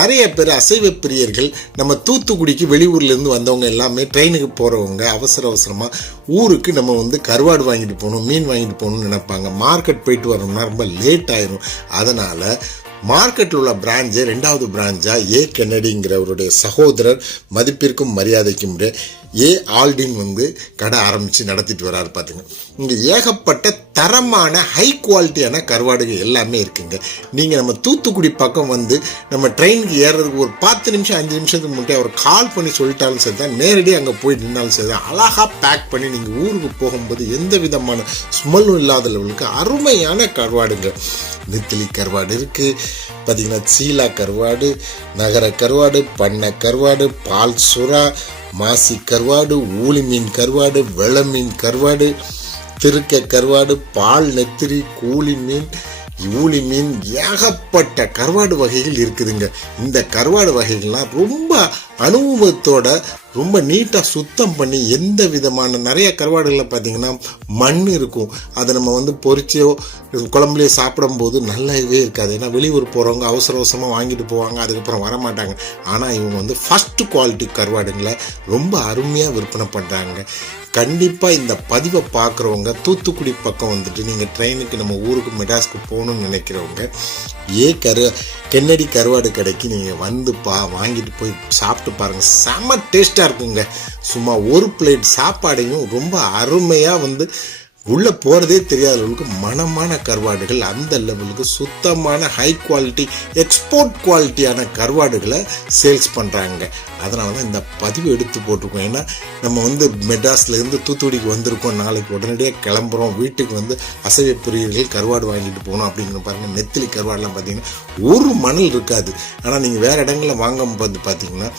நிறைய பேர் அசைவ பிரியர்கள் நம்ம தூத்துக்குடிக்கு வெளியூர்லேருந்து வந்தவங்க எல்லாமே ட்ரெயினுக்கு போகிறவங்க அவசரமாக ஊருக்கு நம்ம கருவாடு வாங்கிட்டு போகணும், மீன் வாங்கிட்டு போகணும்னு நினைப்பாங்க. மார்க்கெட் போயிட்டு வரணும்னா ரொம்ப லேட் ஆயிரும். அதனால் மார்க்கெட்டில் உள்ள பிரான்ச்சை 2வது பிரான்ச்சாக ஏ கென்னடிங்கிறவருடைய சகோதரர் மதிப்பிற்கும் மரியாதைக்கும் ஏ ஆல்டின் கடை ஆரம்பித்து நடத்திட்டு வராரு. பார்த்துங்க, இங்கே ஏகப்பட்ட தரமான ஹை குவாலிட்டியான கருவாடுகள் எல்லாமே இருக்குங்க. நீங்கள் நம்ம தூத்துக்குடி பக்கம் நம்ம ட்ரெயினுக்கு ஏறுறதுக்கு ஒரு 10 நிமிஷம் 5 நிமிஷத்துக்கு முன்னாடி அவர் கால் பண்ணி சொல்லிட்டாலும் சரி தான், நேரடியாக அங்கே போய் நின்னாலும் சரி தான், அழகாக பேக் பண்ணி நீங்கள் ஊருக்கு போகும்போது எந்த விதமான ஸ்மெல்லும் இல்லாத லெவலுக்கு அருமையான கருவாடுங்க. நெத்திலி கருவாடு இருக்குது, பார்த்திங்கன்னா சீலா கருவாடு, நகர கருவாடு, பண்ணை கருவாடு, பால் சுறா, மாசி கருவாடு, ஊளி மீன் கருவாடு, வெள மீன் கருவாடு, திருக்க கருவாடு, பால் நெத்திரி, கூலி மீன், ஊளி மீன், ஏகப்பட்ட கருவாடு வகைகள் இருக்குதுங்க. இந்த கருவாடு வகைகள்லாம் ரொம்ப அனுபவத்தோட ரொம்ப நீட்டாக சுத்தம் பண்ணி எந்த விதமான நிறைய கருவாடுகளில் பார்த்திங்கன்னா மண் இருக்கும். அதை நம்ம பொரிச்சோ குழம்புலையோ சாப்பிடும்போது நல்லாவே இருக்காது. ஏன்னா வெளியூர் போகிறவங்க அவசரமாக வாங்கிட்டு போவாங்க, அதுக்கப்புறம் வரமாட்டாங்க. ஆனால் இவங்க ஃபஸ்ட்டு குவாலிட்டி கருவாடுங்களை ரொம்ப அருமையாக விற்பனை பண்ணுறாங்க. கண்டிப்பாக இந்த பதிவை பார்க்குறவங்க தூத்துக்குடி பக்கம் நீங்கள் ட்ரெயினுக்கு நம்ம ஊருக்கு மெட்ராஸ்க்கு போகணும்னு நினைக்கிறவங்க கென்னடி கருவாடு கடைக்கு நீங்கள் வாங்கிட்டு போய் சாப்பிட்டு பாருங்கள். செம்ம டேஸ்ட்டாக இருக்குங்க. சும்மா ஒரு பிளேட் சாப்பாடையும் ரொம்ப அருமையாக உள்ளே போகிறதே தெரியாத அளவுக்கு மனமான கருவாடுகள், அந்த லெவலுக்கு சுத்தமான ஹை குவாலிட்டி எக்ஸ்போர்ட் குவாலிட்டியான கருவாடுகளை சேல்ஸ் பண்ணுறாங்க. அதனால தான் இந்த பதிவு எடுத்து போட்டிருக்கோம். ஏன்னா நம்ம மெட்ராஸ்லேருந்து தூத்துக்குடிக்கு வந்திருக்கோம், நாளைக்கு உடனடியாக கிளம்புறோம், வீட்டுக்கு அசைவ பிரியர்கள் கருவாடு வாங்கிட்டு போகணும் அப்படிங்கிற பாருங்கள். நெத்திலி கருவாடெலாம் பார்த்திங்கன்னா ஒரு மணல் இருக்காது. ஆனால் நீங்கள் வேறு இடங்களில் வாங்கும்போது பார்த்திங்கன்னா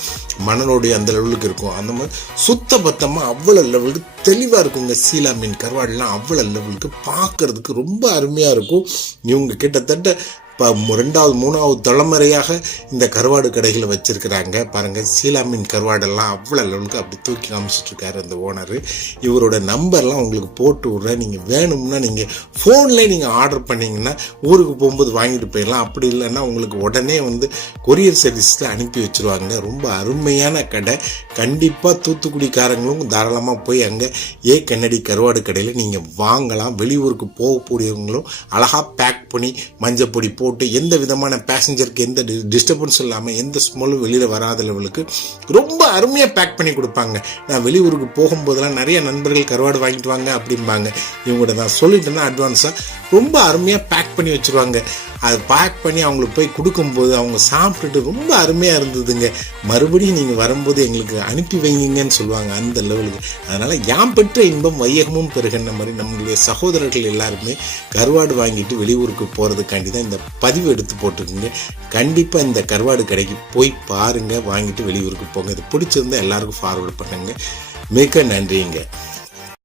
மணலோடைய அந்த லெவலுக்கு இருக்கும். அந்த மாதிரி சுத்தபத்தமாக அவ்வளோ லெவலுக்கு தெளிவாக இருக்குங்க. சீலா மீன் கருவாடெலாம் அவ்வளோ லெவலுக்கு பார்க்குறதுக்கு ரொம்ப அருமையாக இருக்கும். இவங்க கிட்டத்தட்ட 2வது 3வது தலைமுறையாக இந்த கருவாடு கடைகளை வச்சுருக்கிறாங்க. பாருங்கள், சீலா மீன் கருவாடெல்லாம் அவ்வளோ லெவலுக்கு அப்படி தூக்கி காமிச்சிட்ருக்காரு அந்த ஓனரு. இவரோட நம்பர்லாம் உங்களுக்கு போட்டு விட்றேன். நீங்கள் வேணும்னா நீங்கள் ஃபோன்லேயே நீங்கள் ஆர்டர் பண்ணிங்கன்னா ஊருக்கு போகும்போது வாங்கிட்டு போயிடலாம். அப்படி இல்லைன்னா உங்களுக்கு உடனே கொரியர் சர்வீஸில் அனுப்பி வச்சுருவாங்க. ரொம்ப அருமையான கடை. கண்டிப்பாக தூத்துக்குடிக்காரங்களும் தாராளமாக போய் அங்கே ஏ கென்னடி கருவாடு கடையில் நீங்கள் வாங்கலாம். வெளியூருக்கு போகக்கூடியவங்களும் அழகாக பேக் பண்ணி மஞ்சள் பொடி போட்டு எந்த விதமான பேசஞ்சருக்கு எந்த டிஸ்டர்பன்ஸ் இல்லாமல் எந்த ஸ்மெல்லும் வெளியில் வராத லெவலுக்கு ரொம்ப அருமையாக பேக் பண்ணி கொடுப்பாங்க. நான் வெளியூருக்கு போகும்போதெல்லாம் நிறைய நண்பர்கள் கருவாடு வாங்கிட்டு வாங்க அப்படிம்பாங்க. இவங்கள்ட்ட நான் சொல்லிட்டேன்னா அட்வான்ஸாக ரொம்ப அருமையாக பேக் பண்ணி வச்சுருவாங்க. அதை பேக் பண்ணி அவங்களுக்கு போய் கொடுக்கும்போது அவங்க சாப்பிட்டுட்டு ரொம்ப அருமையாக இருந்ததுங்க. மறுபடியும் நீங்கள் வரும்போது எங்களுக்கு அனுப்பி வைங்கன்னு சொல்லுவாங்க, அந்த லெவலுக்கு. அதனால் யாம் பெற்ற இன்பம் வையகமும் பெருகின்ற மாதிரி நம்மளுடைய சகோதரர்கள் எல்லாருமே கருவாடு வாங்கிட்டு வெளியூருக்கு போகிறதுக்காண்டி தான் இந்த பதிவு எடுத்து போட்டிருக்குங்க. கண்டிப்பாக இந்த கருவாடு கடைக்கு போய் பாருங்கள், வாங்கிட்டு வெளியூருக்கு போங்க. இது பிடிச்சிருந்தா எல்லாருக்கும் ஃபார்வர்டு பண்ணுங்க. மிக நன்றிங்க.